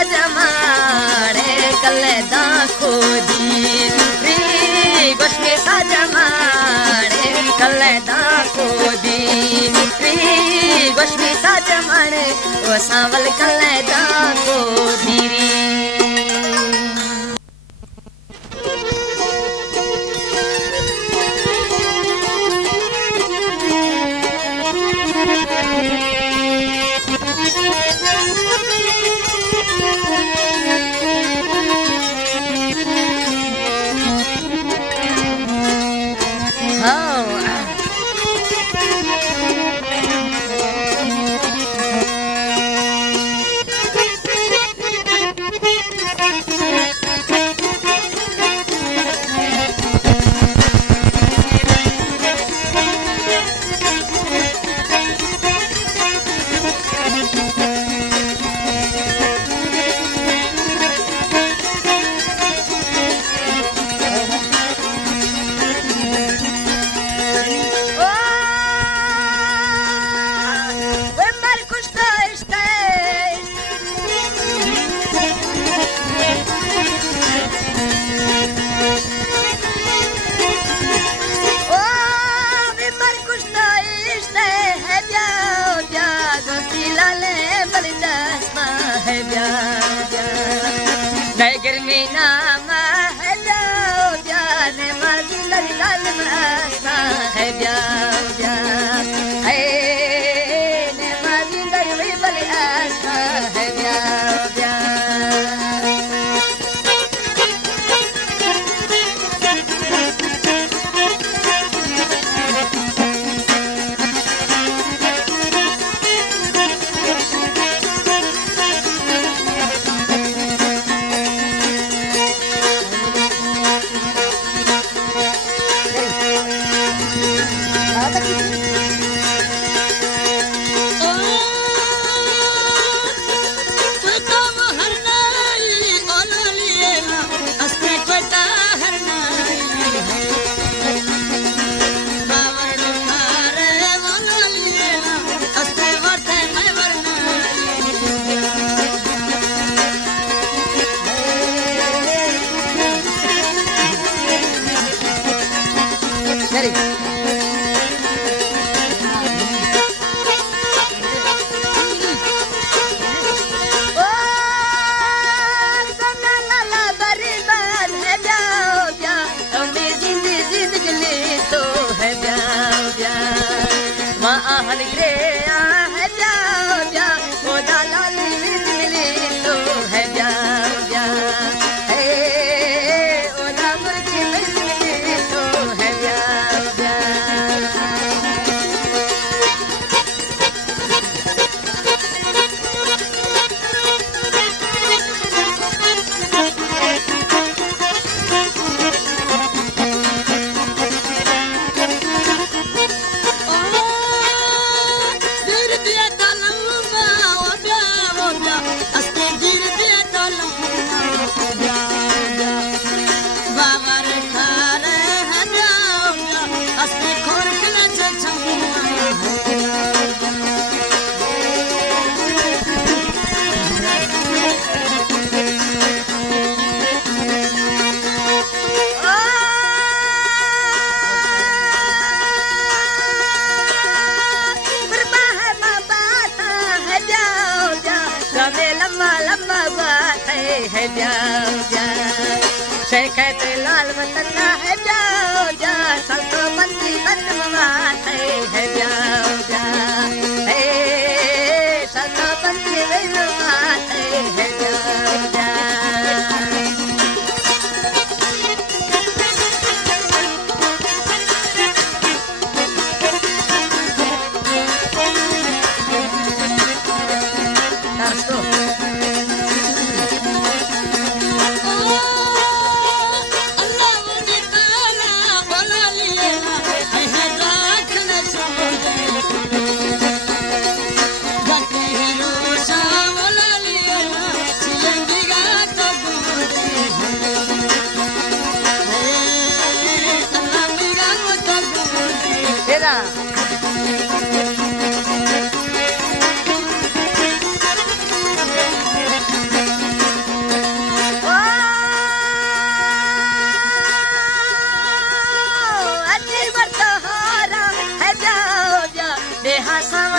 साजमाड़े कले दाखो दी गोश्मी साजमाड़े कले दाखो दी गोश्मी साजमाड़े वो सांवल कले दाखो दीरी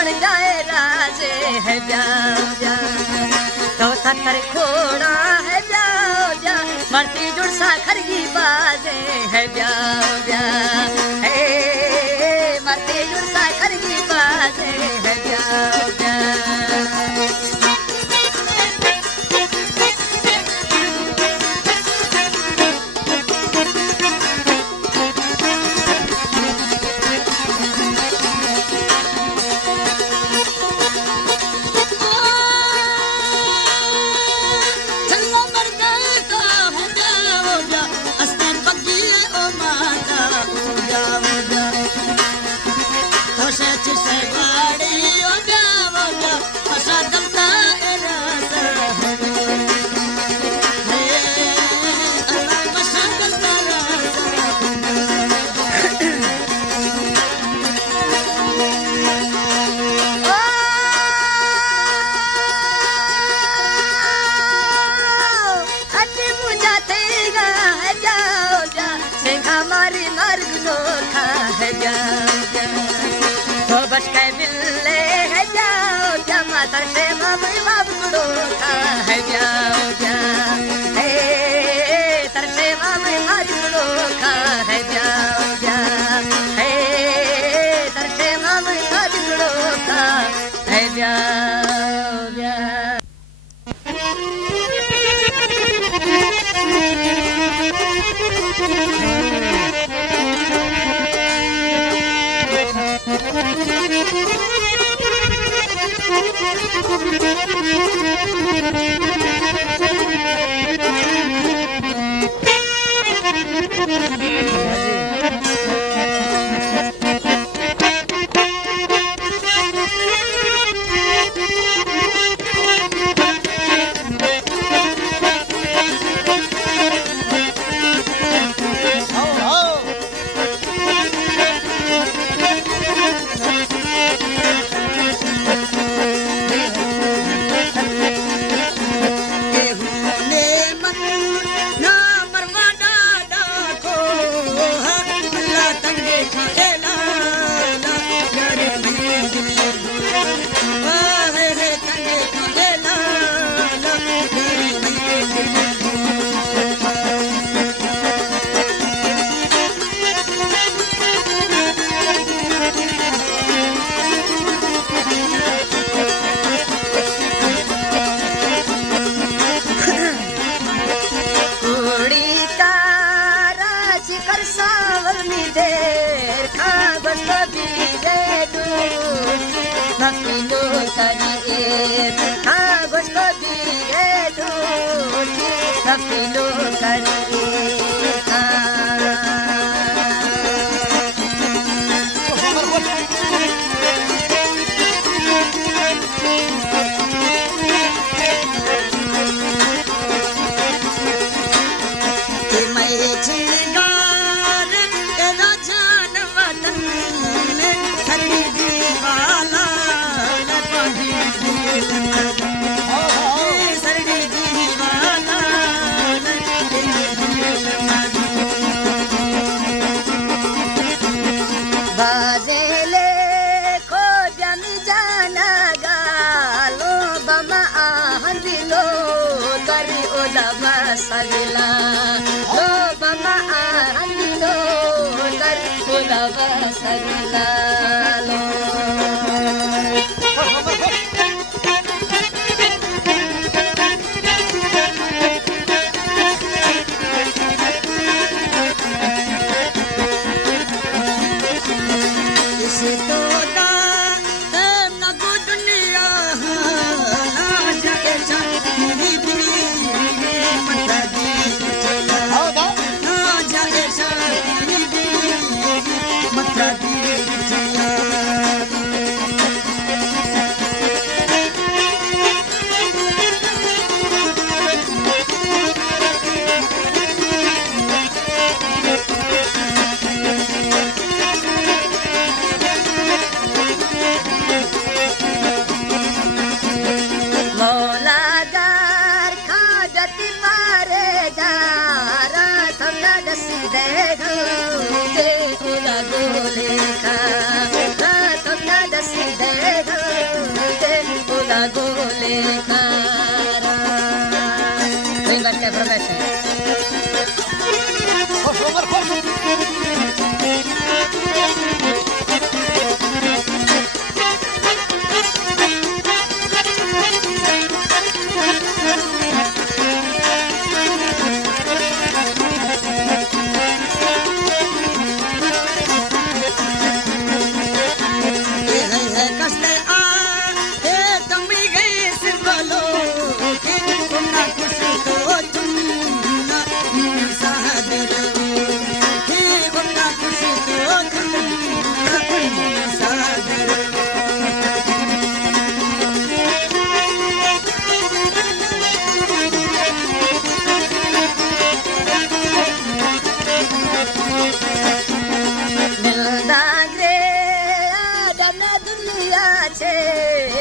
बन जाए राजे है ब्याह ब्याह तो थर खोड़ा है ब्याह ब्याह मरती जुड़ साखर की बाजे है ब्याह ब्याह मरती जुड़ साखर की बाजे है ब्याह ब्याह तरसे मामी बाप कुड़ो का है ब्याह ब्याह तरसे मामी बाप कुड़ो का है ब्याह ब्याह तरसे मामी बाप कुड़ो का है ब्याह ब्याह Sagila, lo bama andino, dar kulava sagila lo.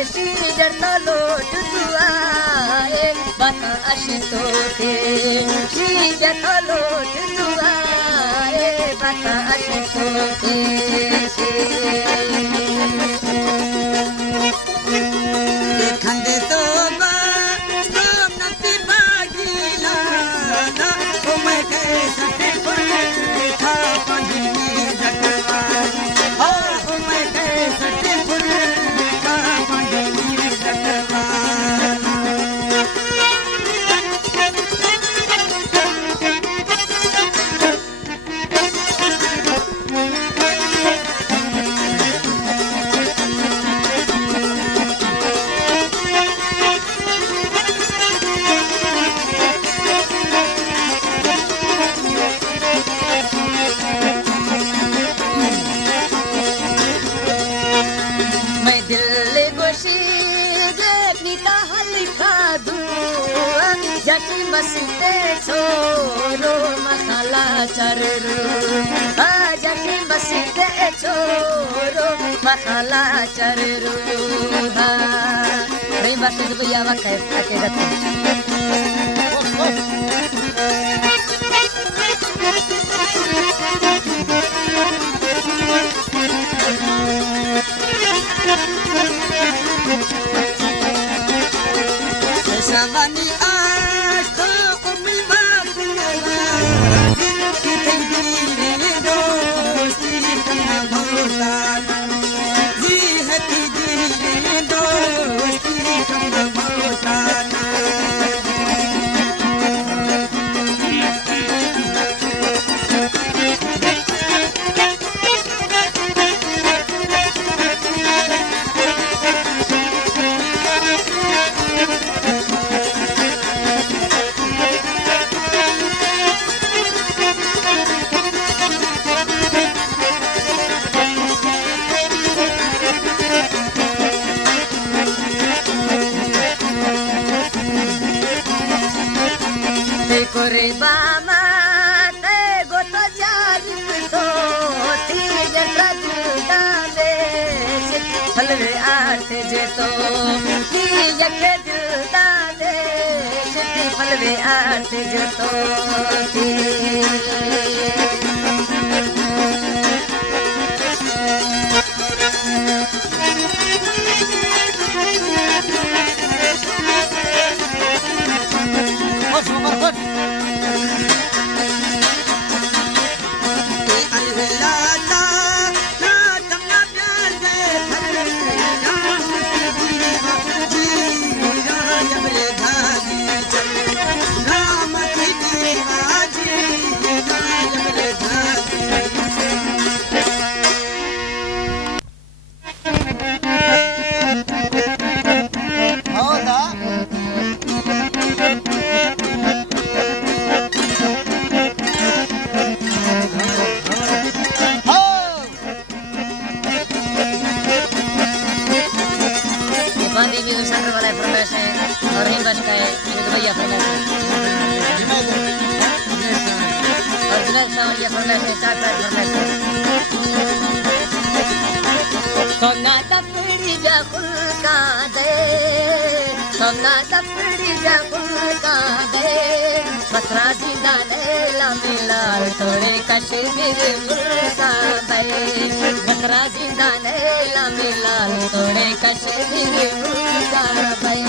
शीजर तो लोट दुआए बता अशितो के शीजर तो लोट दुआए बता अशितो के खंदे तो बा सब नती बागीला ना ओ मैं कैसे था पंजी जगवा ओ मैं कैसे था पंजी जगवा मैं दिल गोशी देखनी ताहल खादू जटी मस्ते छोरो मसाला चररू जटी मस्ते छोरो मसाला चररू रही बात से भैया वक्त है आके रहते Savani आज तो उम्मीद बाबूला कि तेरी दोस्ती करना भूला जी है तेरी दोस्ती करना भूला कोरे बामा ते गोतो जालिम तो तीजर रजुदा दे फलवे आते जे तो तीजर रजुदा दे फलवे आते जे तो बांदी म्यूजिक सेंटर वाला फरमाइश है और रहीम बस का है ये भैया फरमाइश है और जुनैद साहब ये फरमाइश है चार चार फरमाइश है सोना तपड़ी जा खुल का दे सोना तपड़ी जा खुल का दे मथुरा जिंदा लैला मिलाल तोरे कश्मीर मुल्का दे मथुरा जिंदा लैला मिलाल तोरे कश्मीर मुल्का दे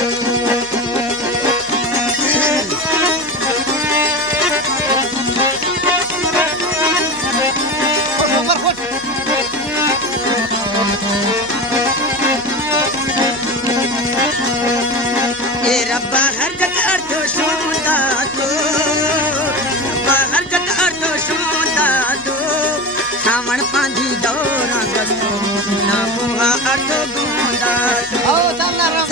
रब्बा हरकत अर्थ शोंदा तो रब्बा हरकत अर्थ शोंदा तो सावण पांधी दौरा गस्तो ना बुहा अर्थ गोंदा तो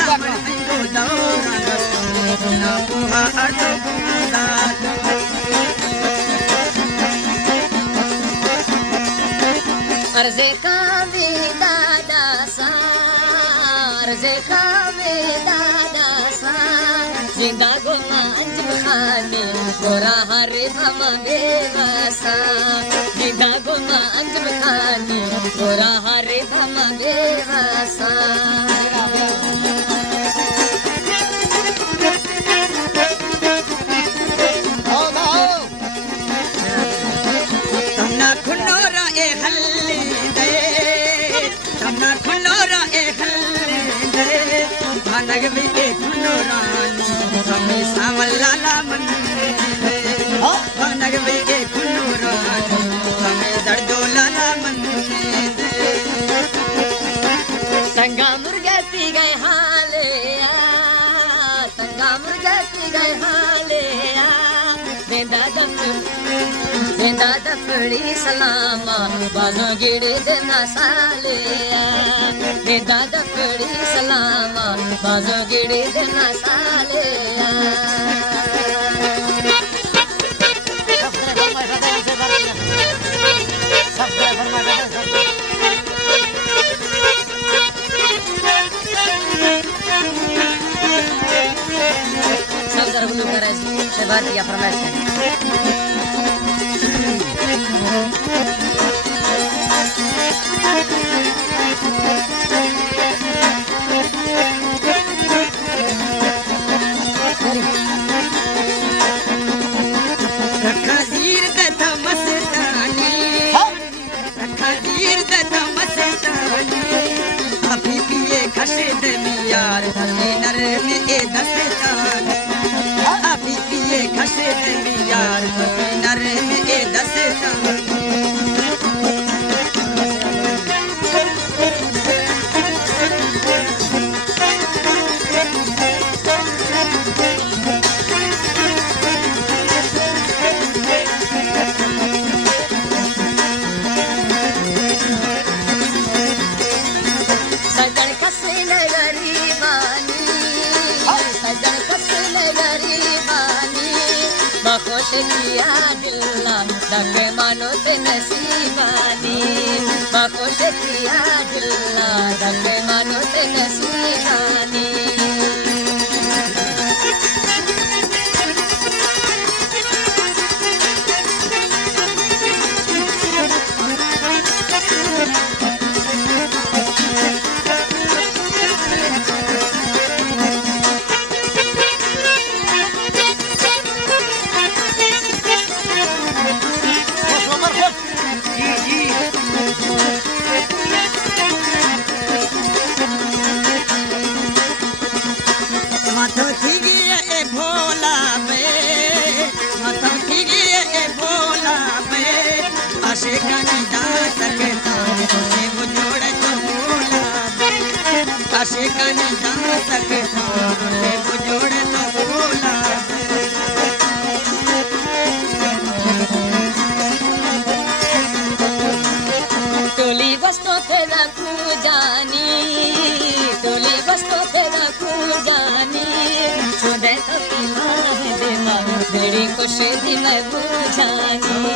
सावण पांधी दौरा गस्तो ना बुहा अर्थ गोंदा अर्ज़े कामे दादा सा अर्ज़े कामे दादा सा जिंदा गोमा अंजम खाने गोरा हरे भमा बेवसा जिंदा गोमा अंजम खाने गोरा हरे भमा बेवसा के खुनोरानी हमें सावल लाला मन नगवे के खुनोरानी हमें दर्दो लाला मन संगा मुर्गा पी गए हाले संगा मुर्गा पी गए हाले देंदा दफड़ी सलामा बाजो गिड़े देना साले देंदा दफड़ी सलामा बाजो गिड़े देना साले सब तरफ लोग करे से बात या फरमाइश है खजीर दत मस्तानी खजीर दत मस्तानी अभी पिए खशद मियार धनी नर में ए दस्तान अभी पिए खशद मियार धनी नर में ए दस्तान खुश किया दिल्ला दक मानो ते नसीबानी खुश किया दिल्ला दक मानो ते नसीबानी माथो थी ए भोला बे माथो थी ए भोला बे आशे कनी दा सकता से वो जोड़ तो भोला बे आशे कनी दा सकता से वो जोड़ तो भोला टोली बस्तो तेरा जानी टोली बस्तो तेरा जानी सुदे तो माह देमा बड़ी खुशी दी मैं बुझानी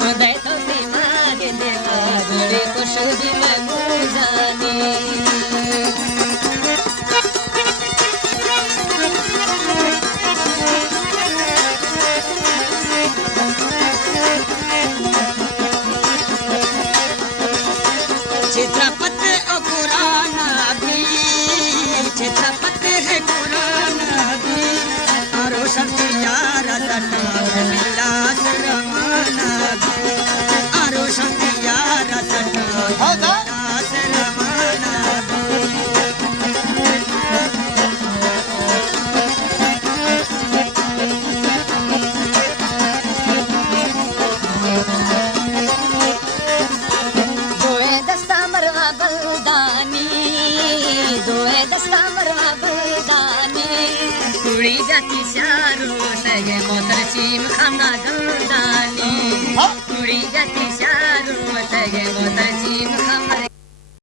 सुदे तो माह देमा बड़ी खुशी दी मैं बुझानी चित्रपट ओ पुराना भी चित्रपट है पुराना भी आरो शक्ति यार सटा विलास रमाना भी आरो शक्ति यार सटा विलास रमाना कुड़ी जाती शारू सगे मोतर चीम खाना गंदानी कुड़ी जाती शारू सगे मोतर चीम खाना